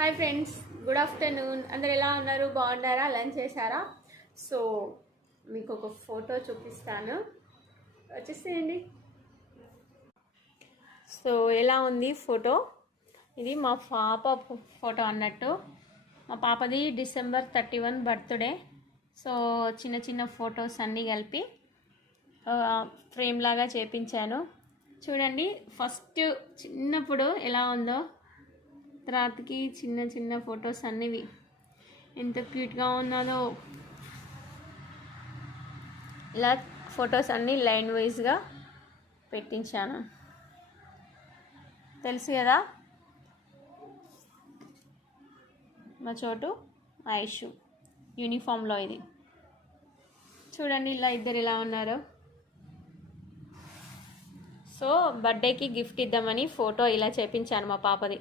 Hi friends good afternoon. అందరు ఎలా ఉన్నారు? బాగున్నారా? లంచ్ చేశారా? సో మీకు ఒక ఫోటో చూపిస్తాను. వచ్చేసేయండి. సో ఎలా ఉంది ఫోటో? ఇది మా పాప ఫోటో అన్నట్టు. మా పాపది December thirty one birthday. So చిన్న చిన్న ఫొటోస్ అన్నీ కలిపి ఫ్రేమ్ లాగా చేపించాను. చూడండి ఫస్ట్ చిన్నప్పుడు ఎలా ఉందో. తర్వాతకి చిన్న చిన్న ఫొటోస్ అన్నివి. ఎంత క్యూట్గా ఉన్నదో. ఇలా ఫొటోస్ అన్నీ లైన్ వైజ్గా పెట్టించాను. తెలుసు కదా? మా చోటు ఆయుష్. యూనిఫామ్లో ఇది. చూడండి ఇలా ఇద్దరు ఇలా ఉన్నారు. సో బర్త్డేకి గిఫ్ట్ ఇద్దామని ఫోటో ఇలా చేపించాను మా పాపది.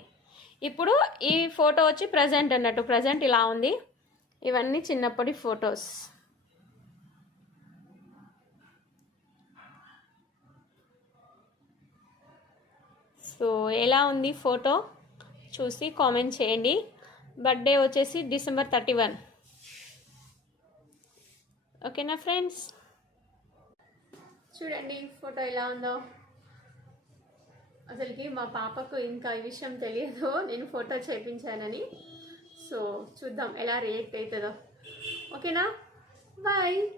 ఇప్పుడు ఈ ఫోటో వచ్చి ప్రజెంట్ అన్నట్టు ప్రజెంట్ ఇలా ఉంది. ఇవన్నీ చిన్నప్పటి ఫొటోస్. సో ఎలా ఉంది ఫోటో? చూసి కామెంట్ చేయండి. బర్త్డే వచ్చేసి డిసెంబర్ థర్టీ వన్. ఓకేనా ఫ్రెండ్స్? చూడండి ఫోటో ఎలా ఉందో. అసలుకి మా పాపకు ఇంకా ఈ విషయం తెలియదు. నేను ఫోటో చేయించానని సో చూద్దాం ఎలా రియాక్ట్ అవుతుందో. ఓకేనా? బాయ్.